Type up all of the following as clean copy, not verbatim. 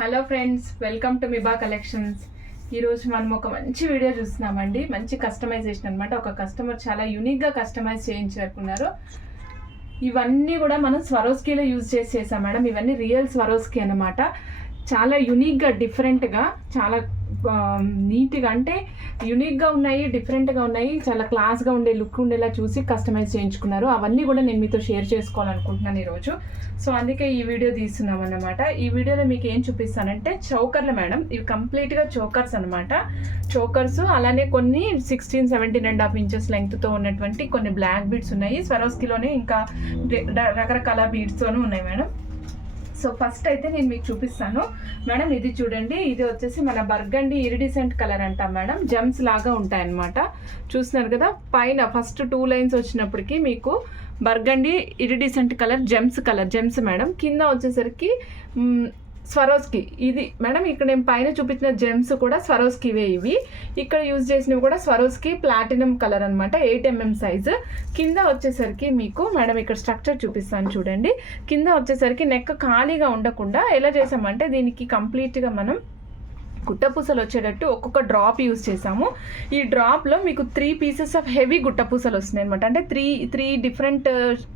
Hello friends, welcome to Miba collections. ఈరోజు మనం ఒక మంచి వీడియో చూస్తున్నామండి. మంచి కస్టమైజేషన్ అనమాట. ఒక కస్టమర్ చాలా యూనిక్గా కస్టమైజ్ చేయించుకున్నారు. ఇవన్నీ కూడా మనం స్వరోస్కీలో యూజ్ చేసాం మేడం. ఇవన్నీ రియల్ స్వరోస్కీ అనమాట. చాలా యూనిక్గా, డిఫరెంట్గా, చాలా నీట్గా, అంటే యూనిక్గా ఉన్నాయి, డిఫరెంట్గా ఉన్నాయి, చాలా క్లాస్గా ఉండే లుక్ ఉండేలా చూసి కస్టమైజ్ చేయించుకున్నారు. అవన్నీ కూడా నేను మీతో షేర్ చేసుకోవాలనుకుంటున్నాను ఈరోజు. సో అందుకే ఈ వీడియో తీస్తున్నాం అన్నమాట. ఈ వీడియోలో మీకు ఏం చూపిస్తానంటే చౌకర్లు మేడం. ఇవి కంప్లీట్గా చోకర్స్ అనమాట. చోకర్స్ అలానే కొన్ని 16-17.5 ఇంచెస్ లెంగ్త్తో ఉన్నటువంటి కొన్ని బ్లాక్ బీడ్స్ ఉన్నాయి. స్వరోస్కీలోనే ఇంకా రకరకాల బీడ్స్తోనూ ఉన్నాయి మేడం. సో ఫస్ట్ అయితే నేను మీకు చూపిస్తాను మేడం. ఇది చూడండి, ఇది వచ్చేసి మన బర్గండి ఇరిడిసెంట్ కలర్ అంటాం మేడం. జెమ్స్ లాగా ఉంటాయన్నమాట. చూస్తున్నారు కదా, పైన ఫస్ట్ 2 లైన్స్ వచ్చినప్పటికీ మీకు burgundy iridescent colour Gems madam. కింద వచ్చేసరికి స్వరోస్కీ ఇది మేడం. ఇక్కడ నేను పైన చూపించిన జెమ్స్ కూడా స్వరోస్కీవే. ఇవి ఇక్కడ యూజ్ చేసినవి కూడా స్వరోస్కీ ప్లాటినం కలర్ అనమాట. 8 mm సైజు. కింద వచ్చేసరికి మీకు మేడం ఇక్కడ స్ట్రక్చర్ చూపిస్తాను చూడండి. కింద వచ్చేసరికి నెక్ ఖాళీగా ఉండకుండా ఎలా చేసామంటే దీనికి కంప్లీట్గా మనం గుట్టపూసలు వచ్చేటట్టు ఒక్కొక్క డ్రాప్ యూజ్ చేసాము. ఈ డ్రాప్లో మీకు 3 పీసెస్ ఆఫ్ హెవీ గుట్టపూసలు వస్తున్నాయి అనమాట. అంటే త్రీ డిఫరెంట్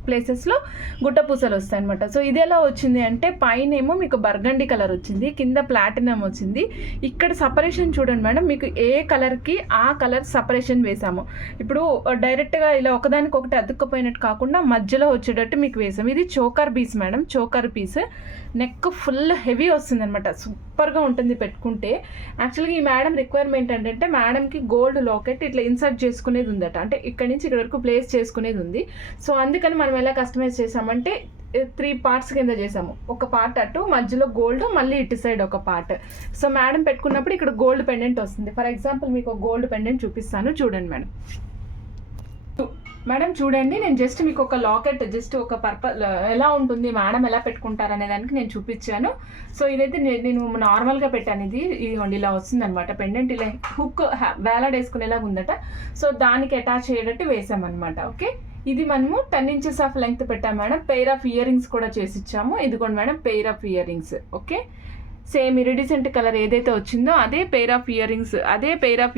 ప్లేసెస్లో గుట్టపూసలు వస్తాయి అనమాట. సో ఇది ఎలా వచ్చింది అంటే పైన ఏమో మీకు బర్గండి కలర్ వచ్చింది, కింద ప్లాటినం వచ్చింది. ఇక్కడ సపరేషన్ చూడండి మేడం, మీకు ఏ కలర్కి ఆ కలర్ సపరేషన్ వేసాము. ఇప్పుడు డైరెక్ట్గా ఇలా ఒకదానికొకటి అతుక్కపోయినట్టు కాకుండా మధ్యలో వచ్చేటట్టు మీకు వేసాము. ఇది choker piece madam. Choker piece neck full heavy వస్తుంది అనమాట. సూపర్గా ఉంటుంది పెట్టుకుంటే. యాక్చువల్గా ఈ మేడం రిక్వైర్మెంట్ ఏంటంటే మేడంకి గోల్డ్ లాకెట్ ఇట్లా ఇన్సర్ట్ చేసుకునేది ఉందట. అంటే ఇక్కడ నుంచి ఇక్కడ వరకు ప్లేస్ చేసుకునేది ఉంది. సో అందుకని మనం ఎలా కస్టమైజ్ చేసామంటే 3 పార్ట్స్ కింద చేసాము. ఒక పార్ట్ అటు, మధ్యలో గోల్డ్, మళ్ళీ ఇటు సైడ్ ఒక పార్ట్. సో మేడం పెట్టుకున్నప్పుడు ఇక్కడ గోల్డ్ పెండెంట్ వస్తుంది. ఫర్ ఎగ్జాంపుల్ మీకు ఒక గోల్డ్ పెండెంట్ చూపిస్తాను చూడండి మేడం. మేడం చూడండి, నేను జస్ట్ మీకు ఒక లాకెట్, జస్ట్ ఒక ఎలా ఉంటుంది మేడం ఎలా పెట్టుకుంటారు అనే దానికి నేను చూపించాను. సో ఇదైతే నేను నార్మల్గా పెట్టాను. ఇదిగోండి ఇలా వస్తుంది అనమాట పెండెంట్. ఇలా హుక్ వేలాడేసుకునేలాగా ఉందట. సో దానికి అటాచ్ అయ్యేటట్టు వేసామన్నమాట. ఓకే, ఇది మనము 10 inches ఆఫ్ లెంగ్త్ పెట్టాం madam. Pair of earrings కూడా చేసి ఇచ్చాము. ఇదిగోండి madam, pair of earrings. Okay, same iridescent colour ఏదైతే వచ్చిందో అదే pair of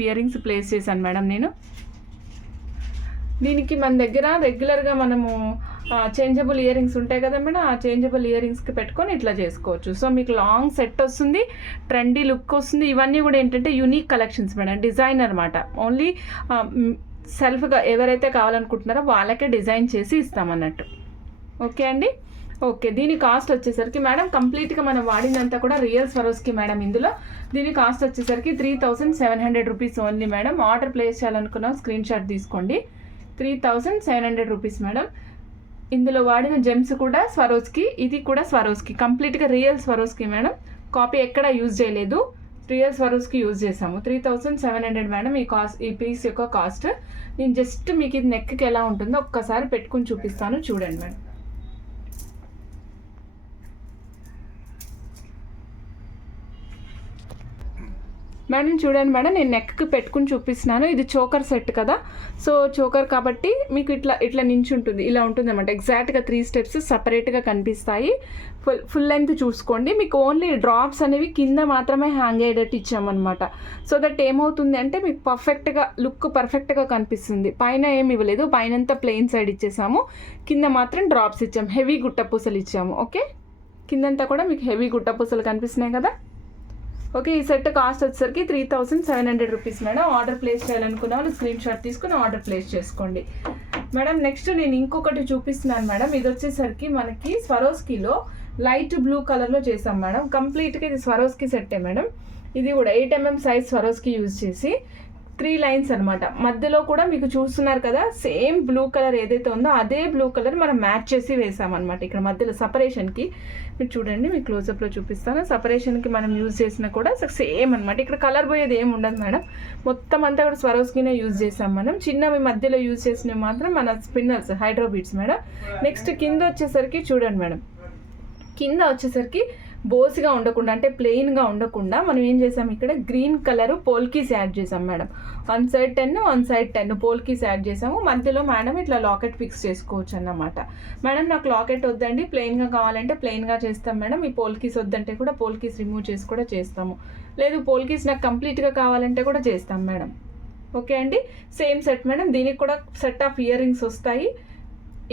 earrings place చేశాను మేడం నేను. దీనికి మన దగ్గర రెగ్యులర్గా మనము చేంజబుల్ ఇయర్ రింగ్స్ ఉంటాయి కదా మేడం. ఆ చేంజబుల్ ఇయర్ రింగ్స్కి పెట్టుకొని ఇట్లా చేసుకోవచ్చు. సో మీకు లాంగ్ సెట్ వస్తుంది, ట్రెండీ లుక్ వస్తుంది. ఇవన్నీ కూడా ఏంటంటే యూనిక్ కలెక్షన్స్ మేడం. డిజైన్ అనమాట. ఓన్లీ సెల్ఫ్గా ఎవరైతే కావాలనుకుంటున్నారో వాళ్ళకే డిజైన్ చేసి ఇస్తామన్నట్టు. ఓకే అండి. ఓకే, దీని కాస్ట్ వచ్చేసరికి మేడం కంప్లీట్గా మనం వాడినంతా కూడా రియల్ స్వరోస్కీ మేడం. ఇందులో దీని కాస్ట్ వచ్చేసరికి 3700 rupees only madam. Order place చేయాలనుకున్న స్క్రీన్ షాట్ తీసుకోండి. 3700 రూపీస్ మేడం. ఇందులో వాడిన జెమ్స్ కూడా స్వరోస్కీ, ఇది కూడా స్వరోస్కీ, కంప్లీట్గా రియల్ స్వరోస్కీ మేడం. కాపీ ఎక్కడ యూజ్ చేయలేదు, రియల్ స్వరోస్కీ యూజ్ చేసాము. 3700 మేడం ఈ పీస్ యొక్క కాస్ట్. నేను జస్ట్ మీకు ఇది నెక్కి ఎలా ఉంటుందో ఒక్కసారి పెట్టుకుని చూపిస్తాను చూడండి మేడం. మేడం చూడండి మేడం, నేను నెక్కి పెట్టుకుని చూపిస్తున్నాను. ఇది చోకర్ సెట్ కదా. సో చోకర్ కాబట్టి మీకు ఇట్లా నించుంటుంది, ఇలా ఉంటుంది అనమాట. ఎగ్జాక్ట్గా 3 స్టెప్స్ సపరేట్గా కనిపిస్తాయి. ఫుల్ లెంగ్త్ చూసుకోండి. మీకు ఓన్లీ డ్రాప్స్ అనేవి కింద మాత్రమే హ్యాంగ్ అయ్యేటట్టు ఇచ్చామన్నమాట. సో దట్ ఏమవుతుంది అంటే మీకు లుక్ పర్ఫెక్ట్గా కనిపిస్తుంది. పైన ఏమి ఇవ్వలేదు, పైనంతా ప్లెయిన్ సైడ్ ఇచ్చేసాము, కింద మాత్రం డ్రాప్స్ ఇచ్చాము, హెవీ గుట్టపూసలు ఇచ్చాము. ఓకే, కిందంతా కూడా మీకు హెవీ గుట్టపూసలు కనిపిస్తున్నాయి కదా. ఓకే, ఈ సెట్ కాస్ట్ వచ్చేసరికి 3700 రూపీస్ మేడం. ఆర్డర్ ప్లేస్ చేయాలనుకున్న వాళ్ళు స్క్రీన్ షాట్ తీసుకుని ఆర్డర్ ప్లేస్ చేసుకోండి మేడం. నెక్స్ట్ నేను ఇంకొకటి చూపిస్తున్నాను మేడం. ఇది వచ్చేసరికి మనకి స్వరోస్కీలో లైట్ బ్లూ కలర్లో చేసాం మేడం. కంప్లీట్గా ఇది స్వరోస్కీ సెట్టే మేడం. ఇది కూడా 8 mm సైజ్ స్వరోస్కీ యూజ్ చేసి 3 లైన్స్ అనమాట. మధ్యలో కూడా మీకు చూస్తున్నారు కదా, సేమ్ బ్లూ కలర్ ఏదైతే ఉందో అదే బ్లూ కలర్ మనం మ్యాచ్ చేసి వేసామన్నమాట. ఇక్కడ మధ్యలో సపరేషన్కి మీరు చూడండి, మీకు క్లోజప్లో చూపిస్తాను. సపరేషన్కి మనం యూజ్ చేసిన కూడా సేమ్ అనమాట. ఇక్కడ కలర్ పోయేది ఏమి ఉండదు మేడం. మొత్తం అంతా కూడా స్వరోస్కీనే యూజ్ చేసాం మనం. చిన్నవి మధ్యలో యూజ్ చేసినవి మాత్రం మన spinners hydro beads madam. Next కింద వచ్చేసరికి చూడండి మేడం, కింద వచ్చేసరికి బోసిగా ఉండకుండా అంటే ప్లెయిన్గా ఉండకుండా మనం ఏం చేసాం, ఇక్కడ గ్రీన్ కలర్ పోల్కీస్ యాడ్ చేసాం madam. 1 side 10 1 side 10 polkis add చేసాము. మధ్యలో మేడం ఇట్లా లాకెట్ ఫిక్స్ చేసుకోవచ్చు అన్నమాట. మేడం నాకు లాకెట్ వద్దండి, ప్లెయిన్గా కావాలంటే ప్లెయిన్గా చేస్తాం మేడం. ఈ పోల్కీస్ వద్దంటే కూడా పోల్కీస్ రిమూవ్ చేసి కూడా చేస్తాము. లేదు పోల్కీస్ నాకు కంప్లీట్గా కావాలంటే కూడా చేస్తాం మేడం. ఓకే అండి, సేమ్ సెట్ మేడం. దీనికి కూడా సెట్ ఆఫ్ ఇయర్ రింగ్స్ వస్తాయి.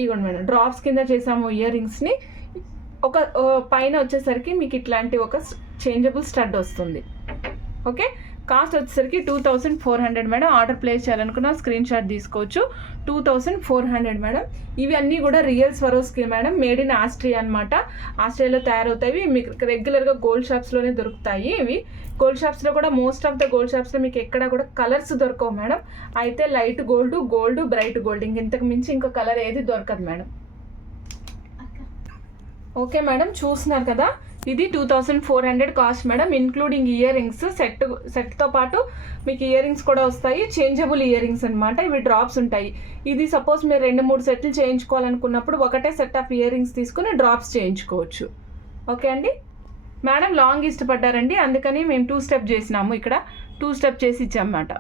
ఇవ్వండి మేడం, డ్రాప్స్ కింద చేసాము ఇయర్ రింగ్స్ని. ఒక పైన వచ్చేసరికి మీకు ఇట్లాంటి ఒక చేంజబుల్ స్టడ్ వస్తుంది. ఓకే, కాస్ట్ వచ్చేసరికి 2400 మేడం. ఆర్డర్ ప్లేస్ చేయాలనుకున్న స్క్రీన్ షాట్ తీసుకోవచ్చు. 2400 మేడం. ఇవి అన్నీ కూడా real Swarovski madam, made in Austria అనమాట. ఆస్ట్రియాలో తయారవుతాయి. మీకు రెగ్యులర్గా గోల్డ్ షాప్స్లోనే దొరుకుతాయి. ఇవి గోల్డ్ షాప్స్లో కూడా మోస్ట్ ఆఫ్ ద గోల్డ్ షాప్స్లో మీకు ఎక్కడ కూడా కలర్స్ దొరకవు మేడం. అయితే లైట్ గోల్డ్, బ్రైట్ గోల్డ్, ఇంతకు మించి ఇంకో కలర్ ఏది దొరకదు మేడం. ఓకే మేడం, చూస్తున్నారు కదా, ఇది 2400 cost madam, including earrings. సెట్తో పాటు మీకు ఇయర్ రింగ్స్ కూడా వస్తాయి. చేంజబుల్ ఇయర్ రింగ్స్ అనమాట. ఇవి డ్రాప్స్ ఉంటాయి. ఇది సపోజ్ మీరు 2-3 సెట్లు చేయించుకోవాలనుకున్నప్పుడు ఒకటే సెట్ ఆఫ్ ఇయర్ రింగ్స్ తీసుకుని డ్రాప్స్ చేయించుకోవచ్చు. ఓకే అండి మేడం, లాంగ్ ఇష్టపడ్డారండి, అందుకని మేము 2 స్టెప్ చేసినాము. ఇక్కడ 2 స్టెప్ చేసి ఇచ్చామన్నమాట.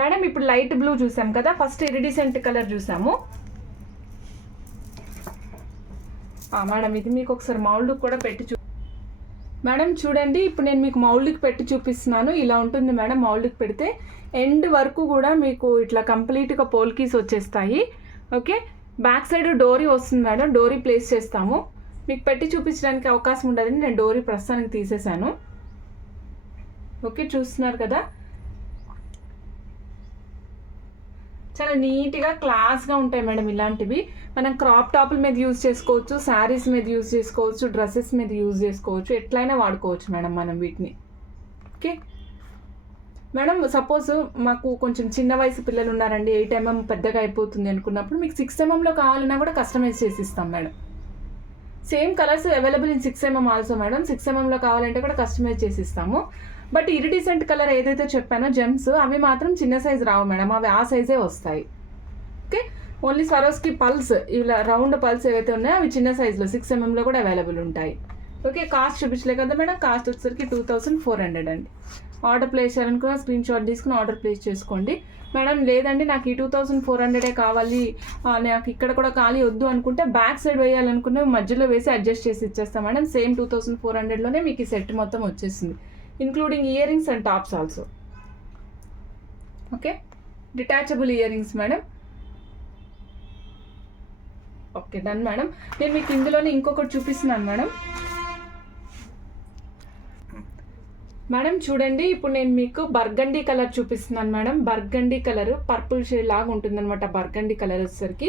మేడం ఇప్పుడు లైట్ బ్లూ చూసాం కదా, ఫస్ట్ ఇరిడిసెంట్ కలర్ చూసాము. మేడం ఇది మీకు ఒకసారి మౌల్డ్కి కూడా పెట్టి మేడం చూడండి, ఇప్పుడు నేను మీకు మౌల్డ్కి పెట్టి చూపిస్తున్నాను. ఇలా ఉంటుంది మేడం. మౌల్డ్కి పెడితే ఎండ్ వరకు కూడా మీకు ఇట్లా కంప్లీట్గా పోల్కీస్ వచ్చేస్తాయి. ఓకే, బ్యాక్ సైడ్ డోరీ వస్తుంది మేడం. డోరీ ప్లేస్ చేస్తాము. మీకు పెట్టి చూపించడానికి అవకాశం ఉండదని నేను డోరీ ప్రస్తుతానికి తీసేసాను. ఓకే, చూస్తున్నారు కదా, చాలా నీట్గా క్లాస్గా ఉంటాయి మేడం. ఇలాంటివి మనం క్రాప్ టాపుల మీద యూజ్ చేసుకోవచ్చు, శారీస్ మీద యూజ్ చేసుకోవచ్చు, డ్రెస్సెస్ మీద యూజ్ చేసుకోవచ్చు, ఎట్లయినా వాడుకోవచ్చు మేడం మనం వీటిని. ఓకే మేడం, సపోజ్ మాకు కొంచెం చిన్న వయసు పిల్లలు ఉన్నారండి, 8 mm పెద్దగా అయిపోతుంది అనుకున్నప్పుడు మీకు 6 mmలో కావాలన్నా కూడా కస్టమైజ్ చేసి ఇస్తాం madam. Same colours available in 6 mm also madam. 6 mmలో కావాలంటే కూడా కస్టమైజ్ చేసి ఇస్తాము. బట్ ఇరిడిసెంట్ కలర్ ఏదైతే చెప్పానో జెమ్స్, అవి మాత్రం చిన్న సైజు రావు మేడం, అవి ఆ సైజే వస్తాయి. ఓకే, ఓన్లీ స్వరోస్కి పల్స్, ఇలా రౌండ్ పల్స్ ఏవైతే ఉన్నాయో అవి చిన్న సైజులో 6 mmలో కూడా అవైలబుల్ ఉంటాయి. ఓకే, కాస్ట్ చూపించలే కదా మేడం, కాస్ట్ వచ్చేసరికి 2400 అండి. ఆర్డర్ ప్లేస్ చేయాలనుకున్న స్క్రీన్ షాట్ తీసుకుని ఆర్డర్ ప్లేస్ చేసుకోండి మేడం. లేదండి నాకు ఈ 2400 కావాలి, నాకు ఇక్కడ కూడా ఖాళీ వద్దు అనుకుంటే బ్యాక్ సైడ్ వేయాలనుకున్న మధ్యలో వేసి అడ్జస్ట్ చేసి ఇచ్చేస్తాం మేడం. సేమ్ 2400లోనే మీకు ఈ సెట్ మొత్తం వచ్చేసింది, including ear rings and tops also. Okay, detachable ear rings madam. Okay done madam. నేను మీకు ఇందులోనే ఇంకొకటి చూపిస్తున్నాను మేడం. మేడం చూడండి, ఇప్పుడు నేను మీకు బర్గండీ కలర్ చూపిస్తున్నాను madam. Burgundy colour purple shade లాగా ఉంటుంది అనమాట. బర్గండీ కలర్ వచ్చేసరికి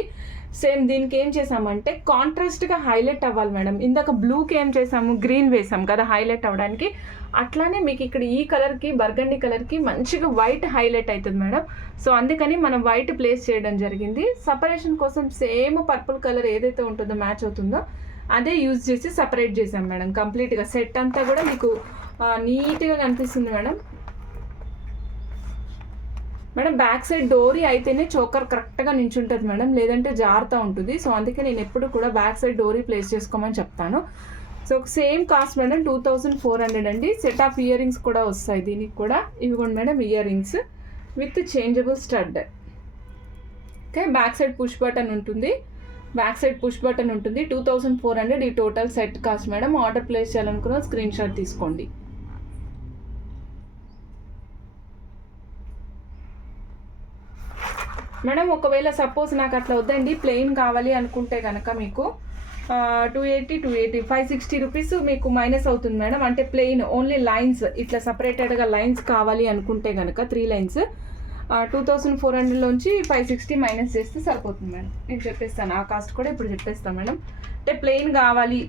సేమ్ దీనికి ఏం చేసామంటే కాంట్రాస్ట్గా హైలైట్ అవ్వాలి మేడం. ఇందాక బ్లూకి ఏం చేసాము, గ్రీన్ వేసాం కదా హైలైట్ అవ్వడానికి. అట్లానే మీకు ఇక్కడ ఈ కలర్కి, బర్గండీ కలర్కి మంచిగా వైట్ హైలైట్ అవుతుంది మేడం. సో అందుకని మనం వైట్ ప్లేస్ చేయడం జరిగింది. సపరేషన్ కోసం సేమ్ పర్పుల్ కలర్ ఏదైతే ఉంటుందో మ్యాచ్ అవుతుందో అదే యూజ్ చేసి సపరేట్ చేసాం మేడం. కంప్లీట్గా సెట్ అంతా కూడా మీకు నీట్గా కనిపిస్తుంది మేడం. మేడం బ్యాక్ సైడ్ డోరీ అయితేనే చోకర్ కరెక్ట్గా నించుంటుంది మేడం, లేదంటే జారుతూ ఉంటుంది. సో అందుకే నేను ఎప్పుడు కూడా బ్యాక్ సైడ్ డోరీ ప్లేస్ చేసుకోమని చెప్తాను. సో సేమ్ కాస్ట్ మేడం 2400 అండి. సెట్ ఆఫ్ ఇయర్ రింగ్స్ కూడా వస్తాయి దీనికి కూడా. ఇవిగోండి madam earrings with changeable stud. Okay, back side push button ఉంటుంది. 2400 ఈ total set cost madam. Order place చేయాలనుకున్న స్క్రీన్ షాట్ తీసుకోండి. మేడం ఒకవేళ సపోజ్ నాకు అట్లా వద్దండి, ప్లెయిన్ కావాలి అనుకుంటే కనుక మీకు 280 560 రూపీస్ మీకు మైనస్ అవుతుంది మేడం. అంటే ప్లెయిన్ ఓన్లీ లైన్స్ ఇట్లా సపరేటెడ్గా లైన్స్ కావాలి అనుకుంటే కనుక 3 లైన్స్ 2400లోంచి 560 మైనస్ చేస్తే సరిపోతుంది మేడం. నేను చెప్పేస్తాను ఆ కాస్ట్ కూడా ఇప్పుడు చెప్పేస్తాను మేడం. అంటే ప్లెయిన్ కావాలి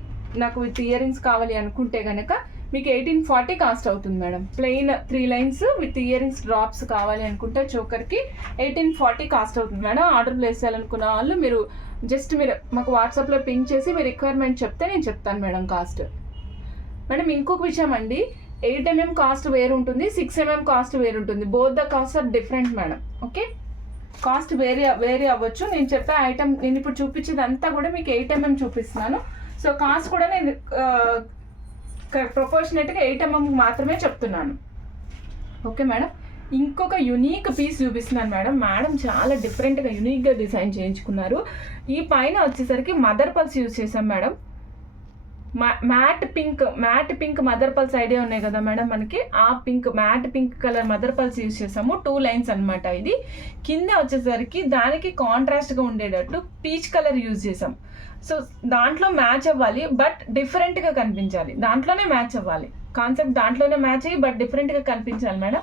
నాకు విత్ ఇయర్ రింగ్స్ కావాలి అనుకుంటే కనుక మీకు 1840 కాస్ట్ అవుతుంది madam. Plain 3 lines with ear rings drops కావాలి అనుకుంటే చోకర్కి 1840 కాస్ట్ అవుతుంది మేడం. ఆర్డర్ ప్లేస్ చేయాలనుకున్న వాళ్ళు మీరు మాకు వాట్సాప్లో పింక్ చేసి మీ రిక్వైర్మెంట్ చెప్తే నేను చెప్తాను మేడం కాస్ట్. మేడం ఇంకొక విషయం అండి, 8 mm కాస్ట్ వేరు ఉంటుంది, 6 mm కాస్ట్ వేరు ఉంటుంది. Both the cost are different madam. Okay, cost vary అవ్వచ్చు. నేను చెప్పే ఐటమ్ నేను ఇప్పుడు చూపించేది అంతా కూడా మీకు 8 mm చూపిస్తున్నాను. సో కాస్ట్ కూడా నేను ప్రపోర్షనేట్గా 8 mm మాత్రమే చెప్తున్నాను. ఓకే మేడం, ఇంకొక యునీక్ పీస్ చూపిస్తున్నాను మేడం. మేడం చాలా డిఫరెంట్గా యునీక్గా డిజైన్ చేయించుకున్నారు. ఈ పైన వచ్చేసరికి మదర్ పల్స్ యూజ్ చేసాం madam. Matte pink mother pearls idea ఉన్నాయి కదా మేడం మనకి, ఆ matte pink colour mother pearls use చేసాము. 2 లైన్స్ అనమాట. ఇది కింద వచ్చేసరికి దానికి కాంట్రాస్ట్గా ఉండేటట్టు పీచ్ కలర్ యూజ్ చేసాం. సో దాంట్లో మ్యాచ్ అవ్వాలి, బట్ డిఫరెంట్గా కనిపించాలి. దాంట్లోనే మ్యాచ్ అవ్వాలి, కాన్సెప్ట్ దాంట్లోనే మ్యాచ్ అయ్యి బట్ డిఫరెంట్గా కనిపించాలి మేడం.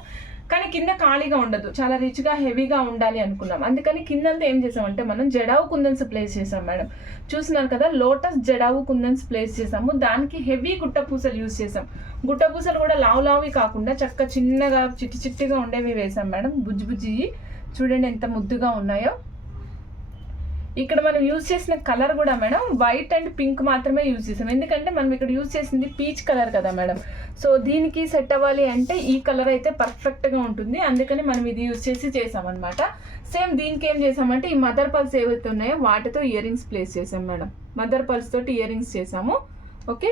కానీ కింద ఖాళీగా ఉండదు, చాలా రిచ్గా హెవీగా ఉండాలి అనుకున్నాం. అందుకని కిందంతా ఏం చేసామంటే మనం జడావు కుందన్స్ ప్లేస్ చేసాం మేడం. చూస్తున్నారు కదా, లోటస్ జడావు కుందన్స్ ప్లేస్ చేసాము. దానికి హెవీ గుట్టపూసలు యూజ్ చేసాం. గుట్టపూసలు కూడా లావువి కాకుండా చక్క చిన్నగా చిట్టిగా ఉండేవి వేసాం మేడం. బుజ్జి చూడండి ఎంత ముద్దుగా ఉన్నాయో. ఇక్కడ మనం యూజ్ చేసిన కలర్ కూడా మేడం వైట్ అండ్ పింక్ మాత్రమే యూజ్ చేసాం. ఎందుకంటే మనం ఇక్కడ యూజ్ చేసింది పీచ్ కలర్ కదా మేడం. సో దీనికి సెట్ అవ్వాలి అంటే ఈ కలర్ అయితే పర్ఫెక్ట్గా ఉంటుంది. అందుకని మనం ఇది యూజ్ చేసి చేసామన్నమాట. సేమ్ దీనికి ఏం చేసామంటే ఈ మదర్ పల్స్ ఏవైతే ఉన్నాయో వాటితో ఇయర్ రింగ్స్ ప్లేస్ చేసాం మేడం. మదర్ పల్స్ తోటి ఇయర్ రింగ్స్ చేసాము. ఓకే,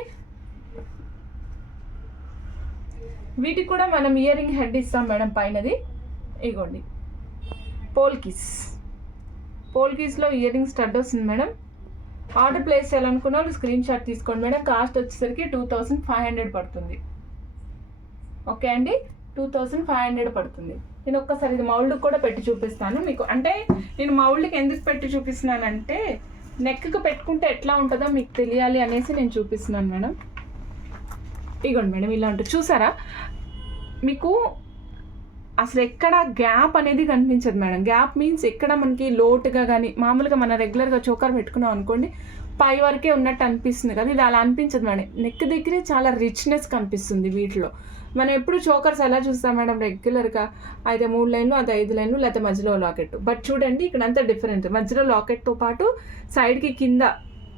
వీటికి కూడా మనం ఇయర్ రింగ్ హెడ్ ఇస్తాం మేడం. పైనది ఇగోండి పోల్ కీస్లో ఇయర్ రింగ్ స్టడ్ వస్తుంది మేడం. ఆర్డర్ ప్లేస్ చేయాలనుకున్న వాళ్ళు స్క్రీన్ షాట్ తీసుకోండి మేడం. కాస్ట్ వచ్చేసరికి 2500 పడుతుంది. ఓకే అండి, 2500 పడుతుంది. నేను ఒక్కసారి ఇది మౌల్డ్కి కూడా పెట్టి చూపిస్తాను మీకు. అంటే నేను మౌల్డ్కి ఎందుకు పెట్టి చూపిస్తున్నానంటే నెక్కి పెట్టుకుంటే ఎట్లా ఉంటుందో మీకు తెలియాలి అనేసి నేను చూపిస్తున్నాను మేడం. ఇగోండి మేడం, ఇలా ఉంటుంది చూసారా, మీకు అసలు ఎక్కడ గ్యాప్ అనేది కనిపించదు మేడం. గ్యాప్ మీన్స్ ఎక్కడ మనకి లోటుగా కానీ, మామూలుగా మన రెగ్యులర్గా చోకర్ పెట్టుకున్నాం అనుకోండి పై వరకే ఉన్నట్టు అనిపిస్తుంది కదా, ఇది అలా అనిపించదు మేడం. నెక్ దగ్గరే చాలా రిచ్నెస్ కనిపిస్తుంది వీటిలో. మనం ఎప్పుడు చోకర్స్ ఎలా చూస్తాం మేడం రెగ్యులర్గా, అయితే 3 లైన్లు, అది 5 లైన్లు, లేకపోతే మధ్యలో లాకెట్. బట్ చూడండి ఇక్కడ అంతా డిఫరెంట్. మధ్యలో లాకెట్తో పాటు సైడ్కి కింద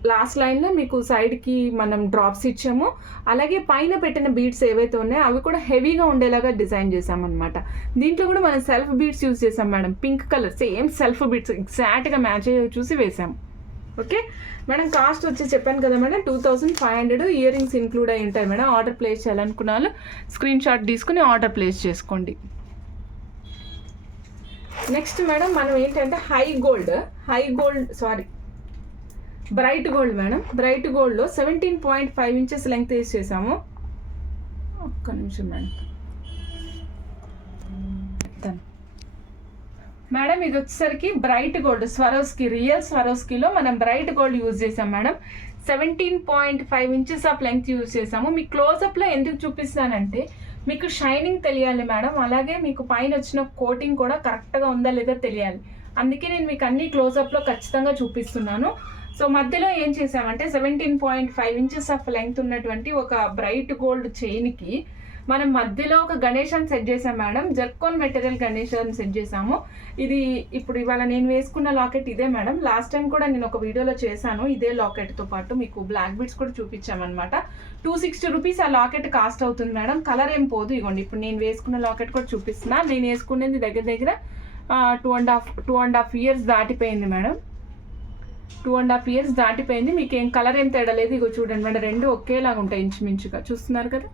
లాస్ట్ లైన్లో మీకు సైడ్కి మనం డ్రాప్స్ ఇచ్చాము. అలాగే పైన పెట్టిన బీడ్స్ ఏవైతే ఉన్నాయో అవి కూడా హెవీగా ఉండేలాగా డిజైన్ చేసామన్నమాట. దీంట్లో కూడా మనం సెల్ఫ్ బీడ్స్ యూజ్ చేసాం madam. Pink colour same self beads ఎగ్జాక్ట్గా మ్యాచ్ అయ్యి చూసి వేసాము. ఓకే మేడం, కాస్ట్ వచ్చి చెప్పాను కదా మేడం 2500. ఇయర్ రింగ్స్ ఇంక్లూడ్ అయి ఉంటాయి మేడం. ఆర్డర్ ప్లేస్ చేయాలనుకున్న వాళ్ళు స్క్రీన్ షాట్ తీసుకుని ఆర్డర్ ప్లేస్ చేసుకోండి. నెక్స్ట్ మేడం మనం ఏంటంటే బ్రైట్ గోల్డ్ మేడం. బ్రైట్ గోల్డ్లో 17.5 ఇంచెస్ లెంగ్త్ వేసి చేసాము. ఒక్క నిమిషం మేడం ఇది వచ్చేసరికి బ్రైట్ గోల్డ్ స్వరోస్కి, రియల్ స్వరోస్కిలో మనం బ్రైట్ గోల్డ్ యూజ్ చేసాం madam. 17.5 inches of length use చేసాము. మీకు క్లోజప్లో ఎందుకు చూపిస్తానంటే మీకు షైనింగ్ తెలియాలి మేడం. అలాగే మీకు పైన వచ్చిన కోటింగ్ కూడా కరెక్ట్గా ఉందా లేదా తెలియాలి. అందుకే నేను మీకు అన్ని క్లోజప్లో ఖచ్చితంగా చూపిస్తున్నాను. సో మధ్యలో ఏం చేసామంటే 17.5 ఇంచెస్ ఆఫ్ లెంగ్త్ ఉన్నటువంటి ఒక బ్రైట్ గోల్డ్ చైన్కి మనం మధ్యలో ఒక గణేశాన్ని సెట్ చేసాం మేడం. జర్కోన్ మెటీరియల్ గణేశాన్ని సెట్ చేసాము. ఇది ఇప్పుడు ఇవాళ నేను వేసుకున్న లాకెట్ ఇదే మేడం. లాస్ట్ టైం కూడా నేను ఒక వీడియోలో చేశాను ఇదే లాకెట్తో పాటు. మీకు బ్లాక్ బీడ్స్ కూడా చూపించామన్నమాట. 260 రూపీస్ ఆ లాకెట్ కాస్ట్ అవుతుంది మేడం. కలర్ ఏం పోదు. ఇగోండి ఇప్పుడు నేను వేసుకున్న లాకెట్ కూడా చూపిస్తున్నా. నేను వేసుకునేది దగ్గర 2.5 ఇయర్స్ దాటిపోయింది మేడం. 2.5 ఇయర్స్ దాటిపోయింది. మీకు ఏం కలర్ ఏం తేడా లేదు. ఇగో చూడండి మేడం, రెండు ఒకేలాగా ఉంటాయి ఇంచుమించుగా. చూస్తున్నారు కదా.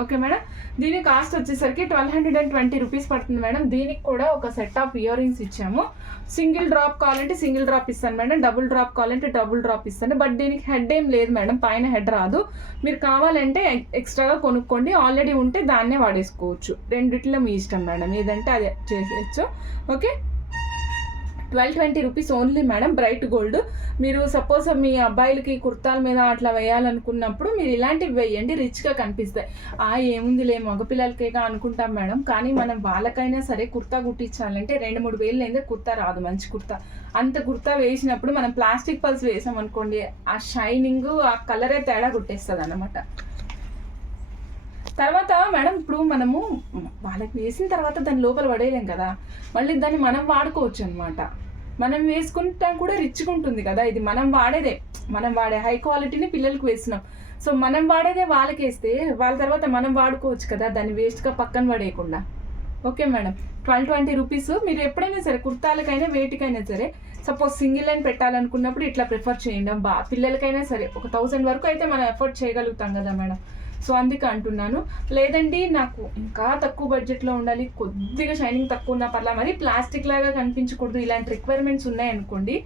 ఓకే మేడం, దీని కాస్ట్ వచ్చేసరికి 1220 రూపీస్ పడుతుంది మేడం. దీనికి కూడా ఒక సెట్ ఆఫ్ ఇయర్ రింగ్స్ ఇచ్చాము. సింగిల్ డ్రాప్ కావాలంటే సింగిల్ డ్రాప్ ఇస్తాను మేడం. డబుల్ డ్రాప్ కావాలంటే డబుల్ డ్రాప్ ఇస్తాను. బట్ దీనికి హెడ్ ఏం లేదు మేడం, పైన హెడ్ రాదు. మీరు కావాలంటే ఎక్స్ట్రాగా కొనుక్కోండి. ఆల్రెడీ ఉంటే దాన్నే వాడేసుకోవచ్చు. రెండిట్లో మీ ఇష్టం మేడం, ఏదంటే అది చేసేయచ్చు. Okay, 1220 rupees only madam. Bright gold మీరు సపోజ్ మీ అబ్బాయిలకి కుర్తాల మీద అట్లా వేయాలనుకున్నప్పుడు మీరు ఇలాంటివి వేయండి, రిచ్గా కనిపిస్తాయి. ఏముందిలే మగపిల్లలకేగా అనుకుంటాం మేడం. కానీ మనం వాళ్ళకైనా సరే కుర్తా కుట్టించాలంటే 2-3 వేలు లేదా కుర్తా రాదు, మంచి కుర్తా. అంత కుర్తా వేసినప్పుడు మనం ప్లాస్టిక్ పల్స్ వేసాం అనుకోండి, ఆ షైనింగ్ ఆ కలరే తేడా కుట్టేస్తుంది అన్నమాట. తర్వాత మేడం ఇప్పుడు మనము వాళ్ళకి వేసిన తర్వాత దాని లోపల పడేయలేం కదా, మళ్ళీ దాన్ని మనం వాడుకోవచ్చు అనమాట. మనం వేసుకుంటా కూడా రిచ్గా ఉంటుంది కదా. ఇది మనం వాడే హై క్వాలిటీని పిల్లలకు వేస్తున్నాం. సో మనం వాడేదే వాళ్ళకి వేస్తే వాళ్ళ తర్వాత మనం వాడుకోవచ్చు కదా, దాన్ని వేస్ట్గా పక్కన పడేయకుండా. Okay madam, 12-20 rupees. మీరు ఎప్పుడైనా సరే కుర్తాలకైనా వేటికైనా సరే సపోజ్ సింగిల్ లైన్ పెట్టాలనుకున్నప్పుడు ఇట్లా ప్రిఫర్ చేయండి. పిల్లలకైనా సరే ఒక 1000 వరకు అయితే మనం ఎఫర్ట్ చేయగలుగుతాం కదా మేడం. సో అందుకే అంటున్నాను. లేదండి నాకు ఇంకా తక్కువ బడ్జెట్లో ఉండాలి, కొద్దిగా షైనింగ్ తక్కువ ఉన్నా పర్లా, మరి ప్లాస్టిక్ లాగా కనిపించకూడదు, ఇలాంటి రిక్వైర్మెంట్స్ ఉన్నాయనుకోండి,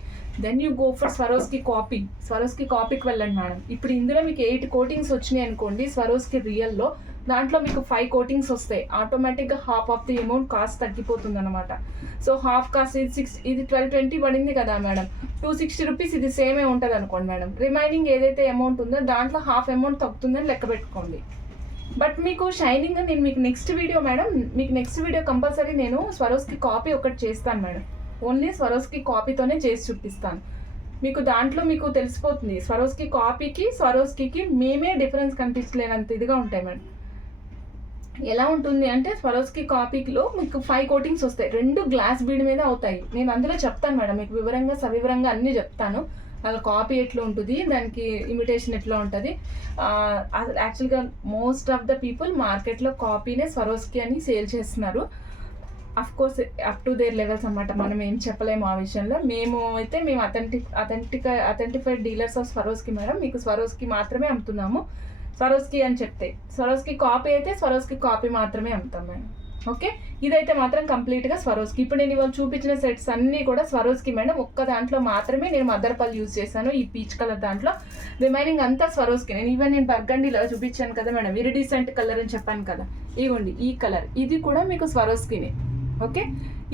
then you go for Swarovski copy. Swarovski కాపీకి వెళ్ళండి మేడం. ఇప్పుడు ఇందులో మీకు 8 కోటింగ్స్ వచ్చినాయి అనుకోండి స్వరోస్కి రియల్లో, దాంట్లో మీకు 5 కోటింగ్స్ వస్తాయి. ఆటోమేటిక్గా half of the amount cost తగ్గిపోతుంది అనమాట. సో హాఫ్ కాస్ట్ ఇది 1220 పడింది కదా మేడం, 260 రూపీస్ ఇది సేమే ఉంటుంది అనుకోండి మేడం. రిమైనింగ్ ఏదైతే అమౌంట్ ఉందో దాంట్లో హాఫ్ అమౌంట్ తగ్గుతుందని లెక్క పెట్టుకోండి. బట్ మీకు షైనింగ్ నేను మీకు నెక్స్ట్ వీడియో మేడం, మీకు నెక్స్ట్ వీడియో కంపల్సరీ నేను స్వరోస్కి కాపీ ఒకటి చేస్తాను మేడం. ఓన్లీ స్వరోస్కి కాపీతోనే చేసి చూపిస్తాను మీకు. దాంట్లో మీకు తెలిసిపోతుంది స్వరోస్కి కాపీకి స్వరోస్కి మేమే డిఫరెన్స్ కనిపించలేనంత ఇదిగా ఉంటాయి మేడం. ఎలా ఉంటుంది అంటే స్వరోస్కి కాపీలో మీకు 5 కోటింగ్స్ వస్తాయి, 2 గ్లాస్ బీడ్ మీద అవుతాయి. నేను అందులో చెప్తాను మేడం, మీకు వివరంగా సవివరంగా అన్నీ చెప్తాను. అలా కాపీ ఎట్లా ఉంటుంది, దానికి ఇమిటేషన్ ఎట్లా ఉంటుంది. యాక్చువల్గా మోస్ట్ ఆఫ్ ద పీపుల్ మార్కెట్లో కాపీనే స్వరోస్కి అని సేల్ చేస్తున్నారు. Of course up to their levels అన్నమాట, మనం ఏం చెప్పలేము ఆ విషయంలో. మేము అథెంటిఫైడ్ డీలర్స్ ఆఫ్ స్వరోస్కి మేడం. మీకు స్వరోస్కి మాత్రమే అమ్ముతున్నాము. స్వరోస్కి అని చెప్తే స్వరోస్కి కాపీ అయితే స్వరోస్కి కాపీ మాత్రమే అమ్ముతాం మేడం. ఓకే, ఇదైతే మాత్రం కంప్లీట్గా స్వరోస్కి. ఇప్పుడు నేను ఇవాళ చూపించిన సెట్స్ అన్నీ కూడా స్వరోస్కి మేడం. ఒక్క దాంట్లో మాత్రమే నేను మదర్ పల్ యూజ్ చేశాను, ఈ పీచ్ కలర్ దాంట్లో. రిమైనింగ్ అంతా స్వరోస్కి. నేను బర్గండీలో చూపించాను కదా మేడం, ఇరిడిసెంట్ కలర్ అని చెప్పాను కదా, ఇవ్వండి ఈ కలర్, ఇది కూడా మీకు స్వరోస్కినే. ఓకే,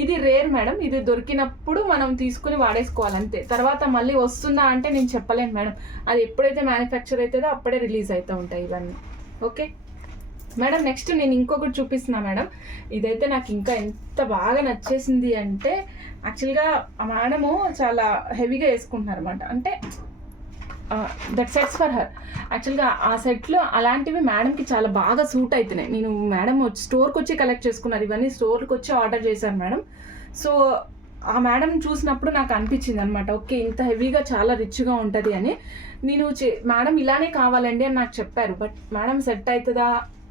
ఇది రేర్ మేడం, ఇది దొరికినప్పుడు మనం తీసుకుని వాడేసుకోవాలి అంతే. తర్వాత మళ్ళీ వస్తుందా అంటే నేను చెప్పలేను మేడం, అది ఎప్పుడైతే మ్యానుఫ్యాక్చర్ అవుతుందో అప్పుడే రిలీజ్ అవుతూ ఉంటాయి ఇవన్నీ. ఓకే మేడం, నెక్స్ట్ నేను ఇంకొకటి చూపిస్తున్నా మేడం. ఇదైతే నాకు ఇంకా ఎంత బాగా నచ్చేసింది అంటే, యాక్చువల్గా ఆ మేడము చాలా హెవీగా వేసుకుంటున్నారు అనమాట. అంటే దట్ సెట్స్ ఫర్ హర్. యాక్చువల్గా ఆ సెట్లు అలాంటివి మేడంకి చాలా బాగా సూట్ అవుతున్నాయి. నేను మేడం స్టోర్కి వచ్చి కలెక్ట్ చేసుకున్నారు, ఇవన్నీ స్టోర్కి వచ్చి ఆర్డర్ చేశాను మేడం. సో ఆ మేడం చూసినప్పుడు నాకు అనిపించింది అనమాట, ఓకే ఇంత హెవీగా చాలా రిచ్గా ఉంటుంది అని. నేను మేడం ఇలానే కావాలండి అని నాకు చెప్పారు. బట్ మేడం సెట్ అవుతుందా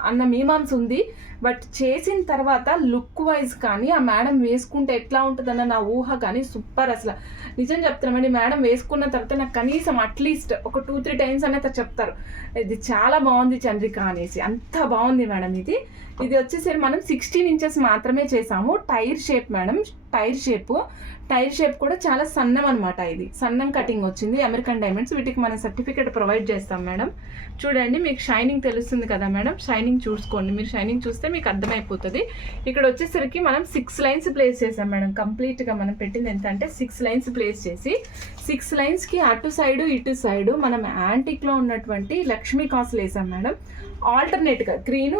అన్న మీమాంస ఉంది. బట్ చేసిన తర్వాత లుక్ వైజ్ కానీ ఆ మేడం వేసుకుంటే ఎట్లా ఉంటుందన్న నా ఊహ కానీ సూపర్. అసలు నిజం చెప్తున్నామండి, మేడం వేసుకున్న తర్వాత నాకు కనీసం అట్లీస్ట్ ఒక 2-3 టైమ్స్ అనేది చెప్తారు, ఇది చాలా బాగుంది చంద్రిక అనేసి. అంత బాగుంది మేడం. ఇది వచ్చేసరి మనం 16 ఇంచెస్ మాత్రమే చేసాము. Tear shape madam, tear shape కూడా చాలా సన్నం అనమాట. ఇది సన్నం కటింగ్ వచ్చింది, అమెరికన్ డైమండ్స్. వీటికి మనం సర్టిఫికేట్ ప్రొవైడ్ చేస్తాం మేడం. చూడండి మీకు షైనింగ్ తెలుస్తుంది కదా మేడం, షైనింగ్ చూసుకోండి. మీరు షైనింగ్ చూస్తే మీకు అర్థమైపోతుంది. ఇక్కడ వచ్చేసరికి మనం 6 లైన్స్ ప్లేస్ చేసాం మేడం. కంప్లీట్గా మనం పెట్టింది ఎంత అంటే 6 లైన్స్ ప్లేస్ చేసి 6 లైన్స్కి అటు సైడు ఇటు సైడు మనం యాంటిక్లో ఉన్నటువంటి లక్ష్మీ కాసులు వేసాం మేడం. ఆల్టర్నేట్గా గ్రీను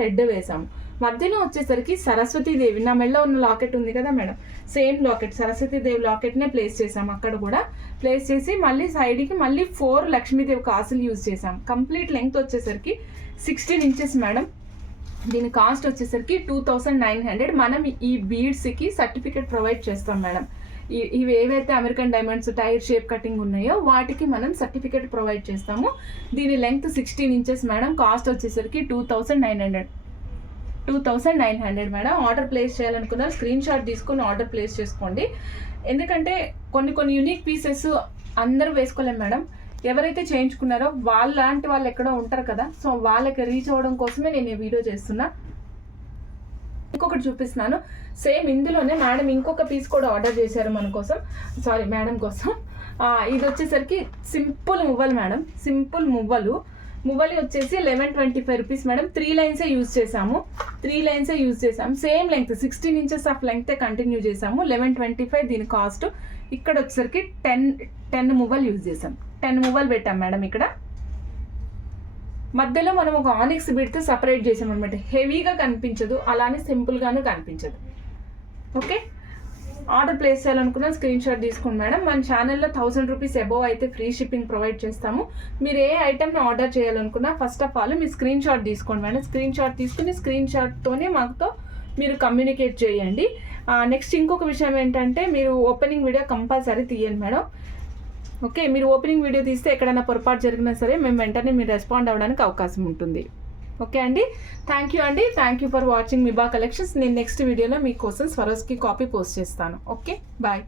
రెడ్ వేసాము. మధ్యలో వచ్చేసరికి సరస్వతీదేవి, నా మెళ్ళలో ఉన్న లాకెట్ ఉంది కదా మేడం, సేమ్ లాకెట్ సరస్వతీదేవి లాకెట్నే ప్లేస్ చేసాం. అక్కడ కూడా ప్లేస్ చేసి మళ్ళీ సైడ్కి మళ్ళీ 4 లక్ష్మీదేవి కాసులు యూజ్ చేసాం. కంప్లీట్ లెంగ్త్ వచ్చేసరికి 16 ఇంచెస్ మేడం. దీని కాస్ట్ వచ్చేసరికి 2900. మనం ఈ బీడ్స్కి సర్టిఫికేట్ ప్రొవైడ్ చేస్తాం మేడం. ఇవి ఏవైతే American diamonds tear shape cutting ఉన్నాయో వాటికి మనం సర్టిఫికేట్ ప్రొవైడ్ చేస్తాము. దీని లెంగ్త్ 16 ఇంచెస్ మేడం. కాస్ట్ వచ్చేసరికి 2900 మేడం. ఆర్డర్ ప్లేస్ చేయాలనుకున్నారు స్క్రీన్ షాట్ తీసుకుని ఆర్డర్ ప్లేస్ చేసుకోండి. ఎందుకంటే కొన్ని యూనిక్ పీసెస్ అందరూ వేసుకోలేం మేడం. ఎవరైతే చేయించుకున్నారో వాళ్ళలాంటి వాళ్ళు ఎక్కడో ఉంటారు కదా, సో వాళ్ళకి రీచ్ అవ్వడం కోసమే నేను ఈ వీడియో చేస్తున్నా. ఇంకొకటి చూపిస్తున్నాను, సేమ్ ఇందులోనే మేడం ఇంకొక పీస్ కూడా ఆర్డర్ చేశారు మన కోసం, సారీ మేడం కోసం. ఇది వచ్చేసరికి సింపుల్ మువ్వలు మేడం, సింపుల్ మువ్వలు వచ్చేసి 1125 రూపీస్ మేడం. 3 లైన్సే యూజ్ చేసాము, సేమ్ లెంగ్త్ 16 ఇంచెస్ ఆఫ్ లెంగ్తే కంటిన్యూ చేసాము. 1125 దీని కాస్ట్. ఇక్కడ వచ్చేసరికి 10 మువ్వలు యూజ్ చేసాం, 10 మువ్వలు పెట్టాం మేడం. ఇక్కడ మధ్యలో మనం ఒక ఆనిక్స్ బిడ్తో సపరేట్ చేసాం అనమాట. హెవీగా కనిపించదు, అలానే సింపుల్గాను కనిపించదు. ఓకే, ఆర్డర్ ప్లేస్ చేయాలనుకున్న స్క్రీన్ షాట్ తీసుకోండి మేడం. మన ఛానల్లో 1000 రూపీస్ అబోవ్ అయితే ఫ్రీ షిప్పింగ్ ప్రొవైడ్ చేస్తాము. మీరు ఏ ఐటెంని ఆర్డర్ చేయాలనుకున్నా ఫస్ట్ ఆఫ్ ఆల్ మీరు స్క్రీన్ షాట్ తీసుకోండి మేడం. స్క్రీన్ షాట్ తీసుకుని స్క్రీన్ షాట్తోనే మాతో మీరు కమ్యూనికేట్ చేయండి. నెక్స్ట్ ఇంకొక విషయం ఏంటంటే, మీరు ఓపెనింగ్ వీడియో కంపల్సరీ తీయండి మేడం. ఓకే, మీరు ఓపెనింగ్ వీడియో తీస్తే ఎక్కడైనా పొరపాటు జరిగినా సరే మేము వెంటనే మీరు రెస్పాండ్ అవ్వడానికి అవకాశం ఉంటుంది. ఓకే అండి, థ్యాంక్ యూ అండి, thank you for watching Miba collections. నేను నెక్స్ట్ వీడియోలో మీకోసం స్వరోజ్కి కాపీ పోస్ట్ చేస్తాను. Okay, bye.